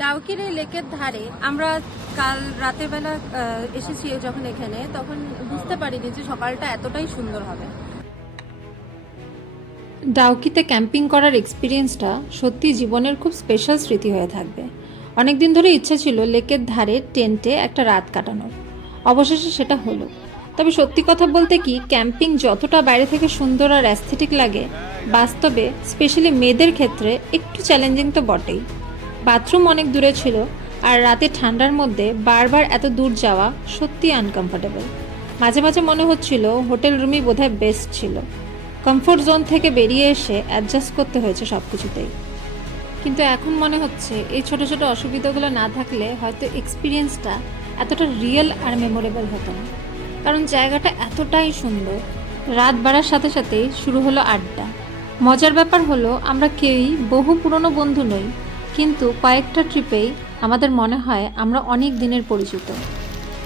ডাউকির এই লেকের ধারে আমরা কাল রাতের বেলা এসেছি যখন এখানে, তখন বুঝতে পারিনি যে সকালটা এতটাই সুন্দর হবে। ডাউকিতে ক্যাম্পিং করার এক্সপিরিয়েন্সটা সত্যি জীবনের খুব স্পেশাল স্মৃতি হয়ে থাকবে। অনেক দিন ধরে ইচ্ছা ছিল লেকের ধারে টেন্টে একটা রাত কাটানোর, অবশেষে সেটা হলো। তবে সত্যি কথা বলতে কি, ক্যাম্পিং যতটা বাইরে থেকে সুন্দর আর অ্যাস্থেটিক লাগে, বাস্তবে স্পেশালি মেয়েদের ক্ষেত্রে একটু চ্যালেঞ্জিং তো বটেই। বাথরুম অনেক দূরে ছিল, আর রাতে ঠান্ডার মধ্যে বারবার এত দূর যাওয়া সত্যি আনকমফোর্টেবল। মাঝে মাঝে মনে হচ্ছিল হোটেল রুমই বোধহয় বেস্ট ছিল। কমফোর্ট জোন থেকে বেরিয়ে এসে অ্যাডজাস্ট করতে হয়েছে সব কিছুতেই। কিন্তু এখন মনে হচ্ছে এই ছোট ছোট অসুবিধাগুলো না থাকলে হয়তো এক্সপিরিয়েন্সটা এতটা রিয়েল আর মেমোরেবল হতো না। কারণ জায়গাটা এতটাই সুন্দর। রাত বাড়ার সাথে সাথেই শুরু হলো আড্ডা। মজার ব্যাপার হলো আমরা কেউই বহু পুরনো বন্ধু নই, কিন্তু কয়েকটা ট্রিপেই আমাদের মনে হয় আমরা অনেক দিনের পরিচিত।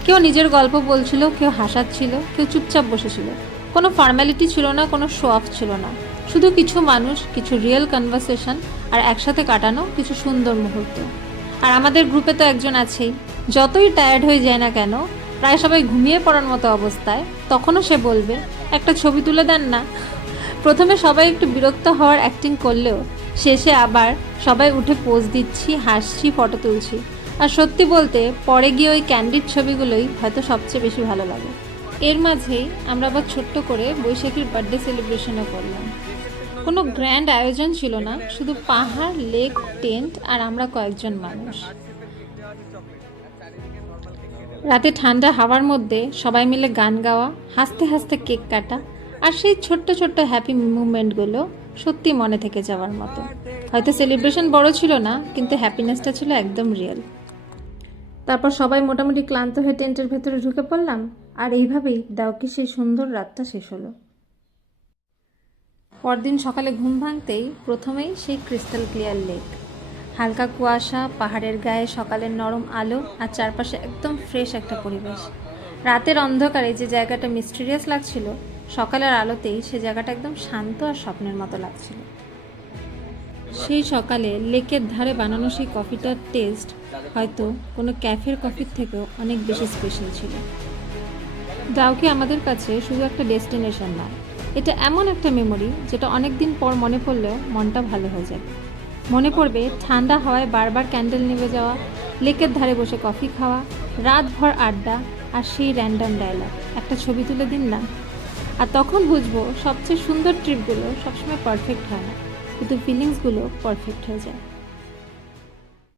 কেউ নিজের গল্প বলছিল, কেউ হাসাচ্ছিল, কেউ চুপচাপ বসেছিল। কোনো ফর্ম্যালিটি ছিল না, কোনো শো অফ ছিল না, শুধু কিছু মানুষ, কিছু রিয়েল কনভারসেশন আর একসাথে কাটানো কিছু সুন্দর মুহূর্ত। আর আমাদের গ্রুপে তো একজন আছেই, যতই টায়ার্ড হয়ে যায় না কেন, প্রায় সবাই ঘুমিয়ে পড়ার মতো অবস্থায়, তখনও সে বলবে একটা ছবি তুলে দেন না। প্রথমে সবাই একটু বিরক্ত হওয়ার অ্যাক্টিং করলেও শেষে আবার সবাই উঠে পোজ দিচ্ছি, হাসছি, ফটো তুলছি। আর সত্যি বলতে পরে গিয়ে ওই ক্যান্ডিড ছবিগুলোই হয়তো সবচেয়ে বেশি ভালো লাগে। এর মাঝেই আমরা আবার ছোট্ট করে বৈশাখীর বার্থডে সেলিব্রেশনও করলাম। কোনো গ্র্যান্ড আয়োজন ছিল না, শুধু পাহাড়, লেক, টেন্ট আর আমরা কয়েকজন মানুষ। রাতে ঠান্ডা হাওয়ার মধ্যে সবাই মিলে গান গাওয়া, হাসতে হাসতে কেক কাটা, আর সেই ছোট্ট ছোট্ট হ্যাপি মুভমেন্টগুলো সত্যি মনে থেকে যাওয়ার মতো। হয়তো সেলিব্রেশন বড় ছিল না, কিন্তু হ্যাপিনেসটা ছিল একদম রিয়েল। তারপর সবাই মোটামুটি ক্লান্ত হয়ে টেন্টের ভেতরে ঢুকে পড়লাম, আর এইভাবেই ডাউকি সেই সুন্দর রাতটা শেষ হলো। পরদিন সকালে ঘুম ভাঙতেই প্রথমেই সেই ক্রিস্টাল ক্লিয়ার লেক, হালকা কুয়াশা, পাহাড়ের গায়ে সকালের নরম আলো, আর চারপাশে একদম ফ্রেশ একটা পরিবেশ। রাতের অন্ধকারে যে জায়গাটা মিস্টিরিয়াস লাগছিল, সকালের আলোতেই সে জায়গাটা একদম শান্ত আর স্বপ্নের মতো লাগছিল। সেই সকালে লেকের ধারে বানানো সেই কফিটার টেস্ট হয়তো কোনো ক্যাফের কফির থেকেও অনেক বেশি স্পেশাল ছিল। ডাউকি আমাদের কাছে শুধু একটা ডেস্টিনেশন নয়, এটা এমন একটা মেমোরি যেটা অনেক দিন পর মনে পড়লেও মনটা ভালো হয়ে যাবে। মনে পড়বে ঠান্ডা হাওয়ায় বারবার ক্যান্ডেল নিভে যাওয়া, লেকের ধারে বসে কফি খাওয়া, রাতভর আড্ডা, আর সেই র্যান্ডম ডায়লগ, একটা ছবি তুলে দিন না। আর তখন বুঝবো সবচেয়ে সুন্দর ট্রিপগুলো সবসময় পারফেক্ট হয় না, কিন্তু ফিলিংসগুলো পারফেক্ট হয়ে যায়।